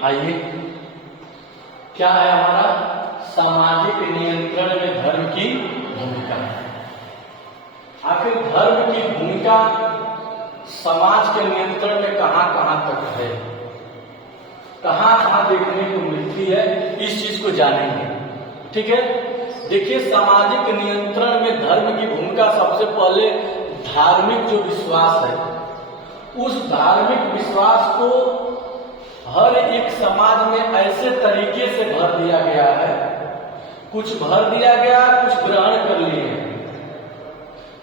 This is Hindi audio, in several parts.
आइए, क्या है हमारा सामाजिक नियंत्रण में धर्म की भूमिका। आखिर धर्म की भूमिका समाज के नियंत्रण में कहां कहां तक है, कहां कहां देखने को मिलती है, इस चीज को जानेंगे। ठीक है, देखिए सामाजिक नियंत्रण में धर्म की भूमिका सबसे पहले धार्मिक जो विश्वास है, उस धार्मिक विश्वास को हर एक समाज में ऐसे तरीके से भर दिया गया है, कुछ भर दिया गया, कुछ ग्रहण कर लिए।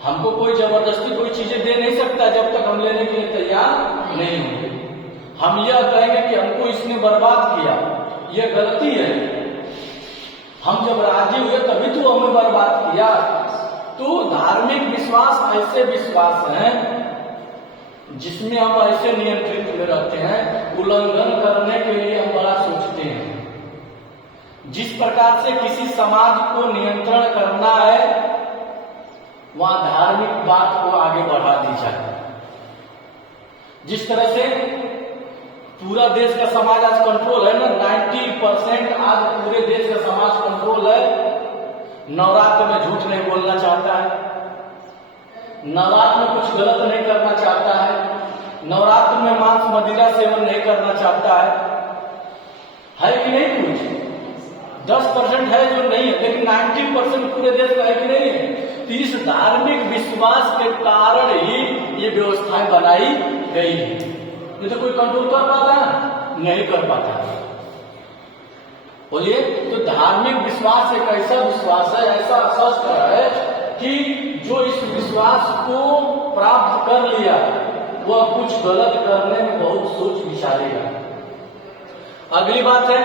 हमको कोई जबरदस्ती कोई चीजें दे नहीं सकता जब तक हम लेने के लिए तैयार नहीं होंगे। हम यह कहेंगे कि हमको इसने बर्बाद किया, यह गलती है। हम जब राजी हुए तभी तो हमें बर्बाद किया। तो धार्मिक विश्वास ऐसे विश्वास हैं जिसमें हम ऐसे नियंत्रित में रहते हैं, उल्लंघन करने के लिए हम बड़ा सोचते हैं। जिस प्रकार से किसी समाज को नियंत्रण करना है, वहां धार्मिक बात को आगे बढ़ा दी जाए। जिस तरह से पूरा देश का समाज आज कंट्रोल है ना, 90% आज पूरे देश का समाज कंट्रोल है। नवरात्र में झूठ नहीं बोलना चाहता है, नवरात्र में कुछ गलत नहीं करना चाहता है, नवरात्र में मांस मदिरा सेवन नहीं करना चाहता है कि नहीं? कुछ 10% है जो नहीं है, लेकिन 90% पूरे देश का है कि नहीं है? तो इस धार्मिक विश्वास के कारण ही ये व्यवस्थाएं बनाई गई है। नहीं तो कोई कंट्रोल कर पाता? नहीं कर पाता। बोलिए, तो धार्मिक विश्वास एक ऐसा विश्वास है, ऐसा शास्त्र है कि जो इस विश्वास को प्राप्त कर लिया वह कुछ गलत करने में बहुत सोच विचारेगा। अगली बात है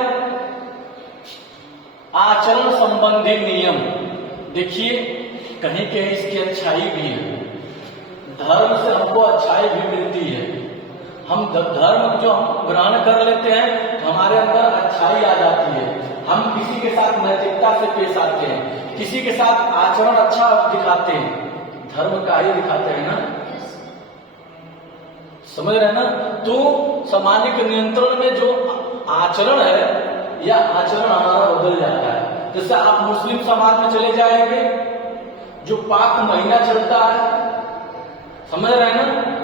आचरण संबंधी नियम। देखिए, कहीं कहीं इसकी अच्छाई भी है, धर्म से हमको अच्छाई भी मिलती है। हम धर्म जो हम ग्रहण कर लेते हैं, हमारे अंदर अच्छाई आ जाती है। हम किसी के साथ नैतिकता से पेश आते हैं, किसी के साथ आचरण अच्छा दिखाते हैं, धर्म का ही दिखाते हैं ना, समझ रहे हैं ना? तो सामाजिक नियंत्रण में जो आचरण है, यह आचरण हमारा बदल जाता है। जैसे आप मुस्लिम समाज में चले जाएंगे, जो पाक महीना चलता है, समझ रहे हैं ना?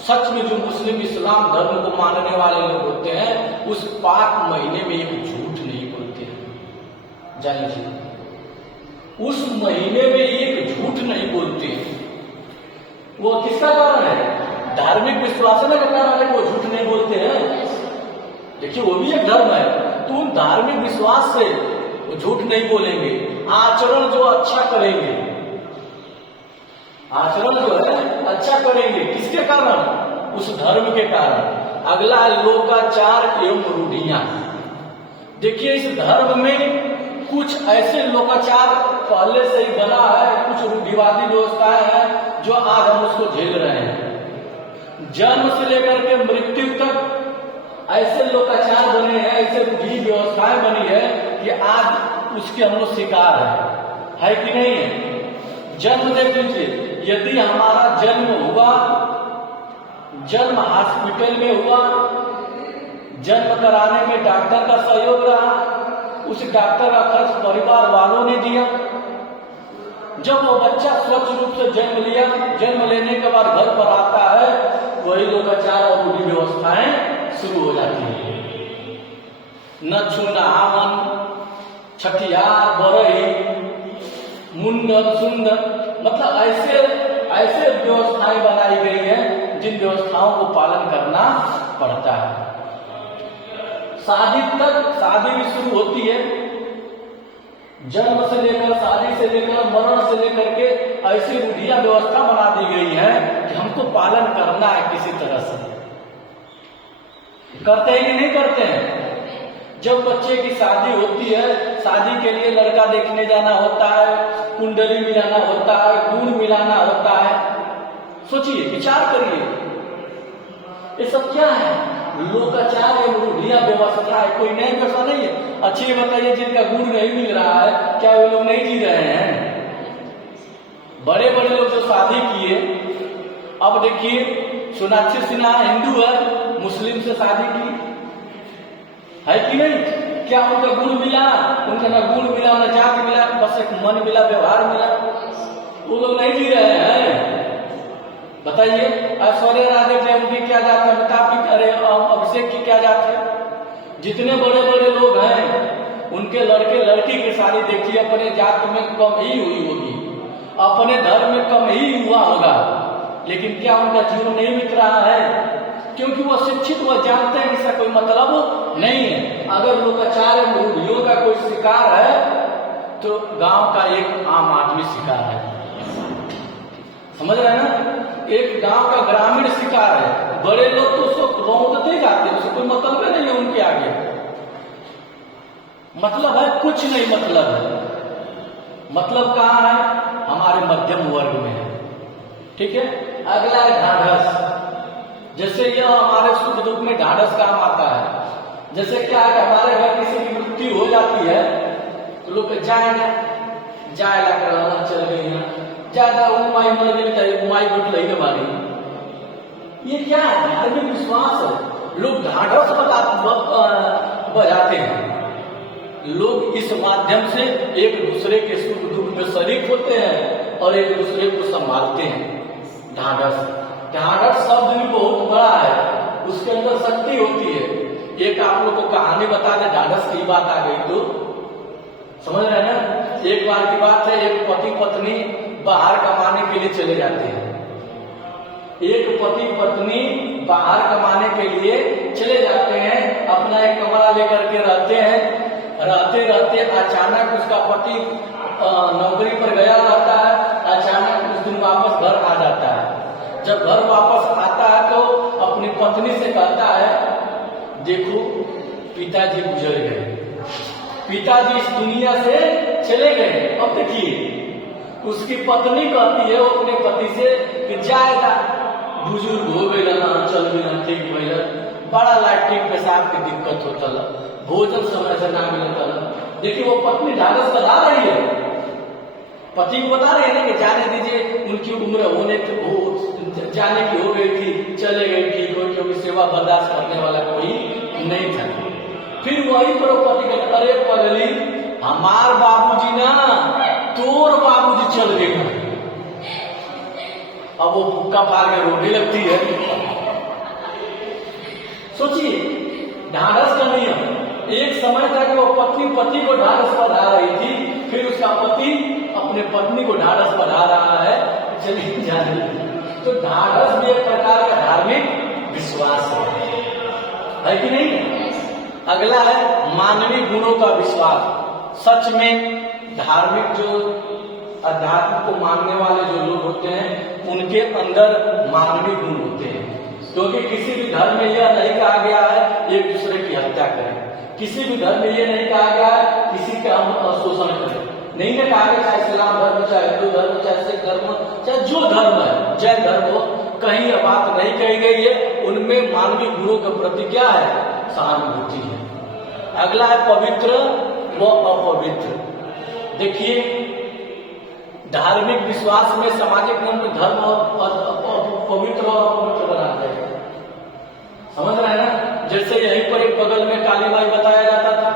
सच में जो मुस्लिम इस्लाम धर्म को मानने वाले लोग होते हैं, उस पाक महीने में एक झूठ नहीं बोलते हैं। जान लीजिए, उस महीने में एक झूठ नहीं बोलते हैं। वो किसका कारण है? धार्मिक विश्वास का कारण है वो झूठ नहीं बोलते हैं। देखिए, वो भी एक धर्म है, तो उन धार्मिक विश्वास से वो झूठ नहीं बोलेंगे। आचरण जो अच्छा करेंगे, आचरण जो है अच्छा करेंगे, किसके कारण? उस धर्म के कारण। अगला है लोकाचार एवं रूढ़ियां। देखिए, इस धर्म में कुछ ऐसे लोकाचार पहले से ही बना है, कुछ रूढ़िवादी व्यवस्थाएं हैं जो आज हम उसको झेल रहे हैं। जन्म से लेकर के मृत्यु तक ऐसे लोकाचार बने हैं, ऐसे रूढ़ी व्यवस्थाएं बनी है कि आज उसके हम लोग शिकार है कि नहीं है? जन्म देख लीजिए, यदि हमारा जन्म हुआ, जन्म हॉस्पिटल में हुआ, जन्म कराने में डॉक्टर का सहयोग रहा, उस डॉक्टर का खर्च परिवार वालों ने दिया। जब वो बच्चा स्वच्छ रूप से जन्म लिया, जन्म लेने के बाद घर पर आता है, वही लोकाचार और रूढ़ी व्यवस्थाएं शुरू हो जाती है। न छूना आमन, छठियार, बरई, मुंडन, सुंदर, मतलब ऐसे व्यवस्थाएं बनाई गई हैं जिन व्यवस्थाओं को पालन करना पड़ता है। शादी तक, शादी भी शुरू होती है, जन्म से लेकर, शादी से लेकर, मरण से लेकर के ऐसी रूढ़ियां व्यवस्था बना दी गई है कि हमको पालन करना है किसी तरह से। करते हैं कि नहीं करते हैं? जब बच्चे की शादी होती है, शादी के लिए लड़का देखने जाना होता है, कुंडली मिलाना होता है, गुण मिलाना होता है। सोचिए, विचार करिए, ये सब क्या है? लोकाचार एवं रूढ़ियां व्यवस्था है, कोई नई व्यवस्था नहीं है। अच्छी बताइए, जिनका गुण नहीं मिल रहा है, क्या वे लोग नहीं जी रहे हैं? बड़े बड़े लोग जो शादी किए, अब देखिए सोनाक्षी सिन्हा हिंदू है, मुस्लिम से शादी की, है कि नहीं? क्या उनका गुण मिला? उनका ना गुण मिला, ना जाति मिला, बस एक मन मिला, व्यवहार मिला। वो लोग नहीं जी रहे हैं। बताइए, ऐश्वर्या राय देख रहे, उनकी क्या जात है? अमिताभ की, अरे अभिषेक की क्या जात है? जितने बड़े बड़े लोग हैं, उनके लड़के लड़की की शादी देखिए, अपने जात में कम ही हुई होगी, अपने धर्म में कम ही हुआ होगा, लेकिन क्या उनका जीवन नहीं बीत रहा है? क्योंकि वो शिक्षित, वो जानते हैं इसका कोई मतलब नहीं है। अगर लोकाचार मूढ़ियों का कोई शिकार है तो गांव का एक आम आदमी शिकार है। समझ रहे हैं ना? एक गांव का ग्रामीण शिकार है। बड़े लोग तो उसको रौंदते जाते हैं, उसको कोई मतलब नहीं है उनके आगे। मतलब है कुछ नहीं, मतलब है, मतलब कहाँ है? हमारे मध्यम वर्ग में है। ठीक है। अगला है ढाढ़स। जैसे यह हमारे सुख दुख में ढाढ़स काम आता है। जैसे क्या है, हमारे घर किसी की मृत्यु हो जाती है तो लोग जाए ला कर चल गई ना, ज्यादा उमाई मर गई, उमाई गुट लही हमारी। ये क्या है? धार्मिक विश्वास है। लोग ढाढ़स बजाते हैं। लोग इस माध्यम से एक दूसरे के सुख दुख में शरीक होते हैं और एक दूसरे को संभालते हैं। ढाढ़स, ढाढ़स शब्द भी बहुत बड़ा है, उसके अंदर शक्ति होती है। एक आप लोग को कहानी बता दे, ढाढ़स की बात आ गई तो समझ रहे हैं ना? एक बार की बात है, एक पति पत्नी बाहर कमाने के लिए चले जाते हैं। एक पति पत्नी बाहर कमाने के लिए चले जाते हैं, अपना एक कमरा लेकर के रहते हैं। रहते रहते अचानक उसका पति नौकरी पर गया रहता है, अचानक उस दिन वापस घर आ जाता है। जब घर वापस आता है तो अपनी पत्नी से कहता है, देखो पिताजी गुजर गए, पिताजी इस दुनिया से चले गए। अब देखिए, उसकी पत्नी कहती है वो अपने पति से कि जाएगा, बुजुर्ग हो गए ना, चल गए, ठीक भैया, बड़ा लैट्रिन पेशाब की दिक्कत होता, भोजन समय से ना मिलता। देखिए वो पत्नी ढाढ़स बता रही है, पति को बता रहे हैं ना कि जाने दीजिए, उनकी उम्र होने जाने की हो गई थी, चले गए, ठीक हो, क्योंकि सेवा बर्दाश्त करने वाला कोई नहीं था। फिर वही पर पति कहते, अरे पगली, हमार बाबूजी ना तोर बाबूजी चल गए। अब वो फुक्का फाड़ के रोने लगती है। सोचिए ढाढ़स का नियम। एक समय था कि वो पत्नी पति को ढाढ़स बढ़ा रही थी, फिर उसका पति अपने पत्नी को ढाढ़स बढ़ा रहा है, चलिए जाने। तो ढाढ़स भी एक प्रकार का धार्मिक विश्वास है कि नहीं? अगला है मानवीय गुणों का विश्वास। सच में धार्मिक जो अध्यात्म को मानने वाले जो लोग होते हैं, उनके अंदर मानवीय गुण होते हैं। क्योंकि किसी भी धर्म में यह नहीं कहा गया है एक दूसरे की हत्या करें, किसी भी धर्म में यह नहीं कहा गया है किसी का हम शोषण करें, नहीं ना कहा गया, चाहे इस्लाम धर्म, चाहे हिंदू धर्म, चाहे सिख धर्म, चाहे जो धर्म है, जैन धर्म हो, कहीं यह बात नहीं कही गई है। उनमें मानवीय गुणों के प्रति क्या है? सहानुभूति है। अगला है पवित्र व अपवित्र। देखिए धार्मिक विश्वास में सामाजिक नियम में धर्म और पवित्र और अपवित्र बनाते हैं। समझ रहे हैं ना? जैसे यहीं पर एक बगल में काली माई बताया जाता था।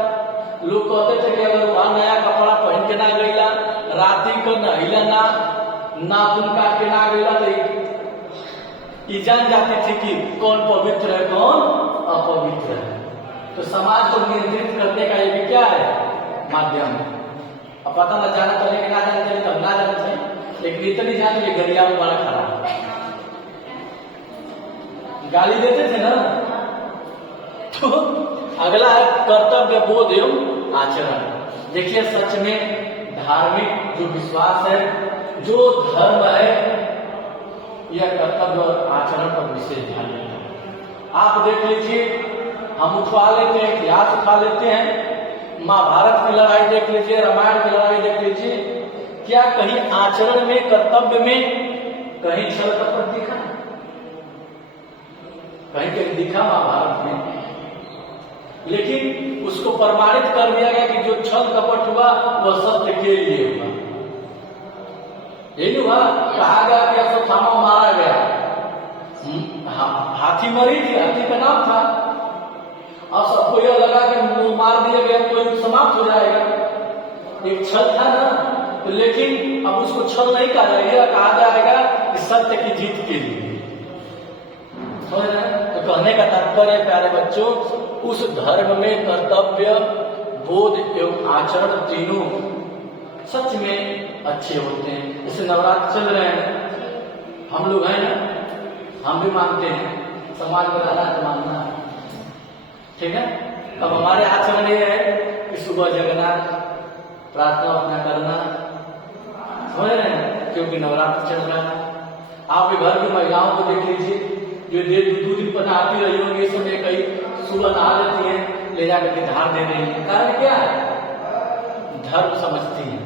लोग कहते थे कि अगर वहां नया कपड़ा पहन के ना गईला, राती को नहिला ना, नाखून काट के ना गईला, तो ये जान जाती थी कि कौन पवित्र है कौन अपवित्र है। तो समाज को नियंत्रित करने का ये भी क्या है? माध्यम। अब पता न जाना चले कि ना जाना चले, तब ना जाना चाहिए, लेकिन इतनी जान के गरिया में बड़ा खराब गाली देते थे ना। तो अगला है कर्तव्य बोध एवं आचरण। देखिए सच में धार्मिक जो विश्वास है, जो धर्म है, यह कर्तव्य और आचरण पर विशेष ध्यान देता है। आप देख लीजिए, हम उठवा लेते हैं, इतिहास उठा लेते हैं, महाभारत की लड़ाई देख लीजिए, रामायण की लड़ाई देख लीजिए, क्या कहीं आचरण में, कर्तव्य में कहीं छल कपट दिखा? कहीं कहीं दिखा महाभारत में, लेकिन उसको प्रमाणित कर दिया गया कि जो छल कपट हुआ वह सत्य के लिए हुआ। यही हुआ, कहा गया कि अश्वत्थामा मारा गया, हाथी मरी थी, हाथी का नाम था। अब सबको यह लगा कि मार दिया गया तो समाप्त हो जाएगा, एक छल था ना, तो लेकिन अब उसको छल नहीं कहा जाएगा, कहा जाएगा कि सत्य की जीत के लिए। समझ रहे हैं? तो कहने का तात्पर्य प्यारे बच्चों, उस धर्म में कर्तव्य, बोध एवं आचरण तीनों सच में अच्छे होते हैं। जैसे नवरात्र चल रहे हैं, हम लोग हैं ना, हम भी मानते हैं, समाज में रहना तो मानना, ठीक है। अब हमारे हाथ में ये है कि सुबह जगना, प्रार्थना अपना करना, समझ रहे हैं, क्योंकि नवरात्र चल रहा है। आपके घर की महिलाओं को देख लीजिए, जो दो दिन पर नहाती रही होंगी, ये समय कई सुबह नहा लेती हैं, ले जाकर के धार दे रही है। कारण क्या है? धर्म समझती है,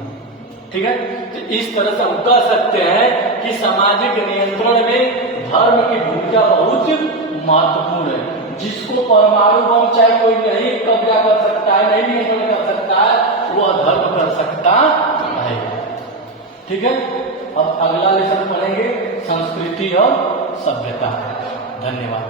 ठीक है। तो इस तरह से हम कह सकते हैं कि सामाजिक नियंत्रण में धर्म की भूमिका बहुत महत्वपूर्ण है। जिसको परमाणु बम चाहे कोई नहीं कब्जा कर सकता है, नहीं नियंत्रण कर सकता है, वह धर्म कर सकता है, ठीक है। अब अगला लेसन पढ़ेंगे संस्कृति और सभ्यता। धन्यवाद।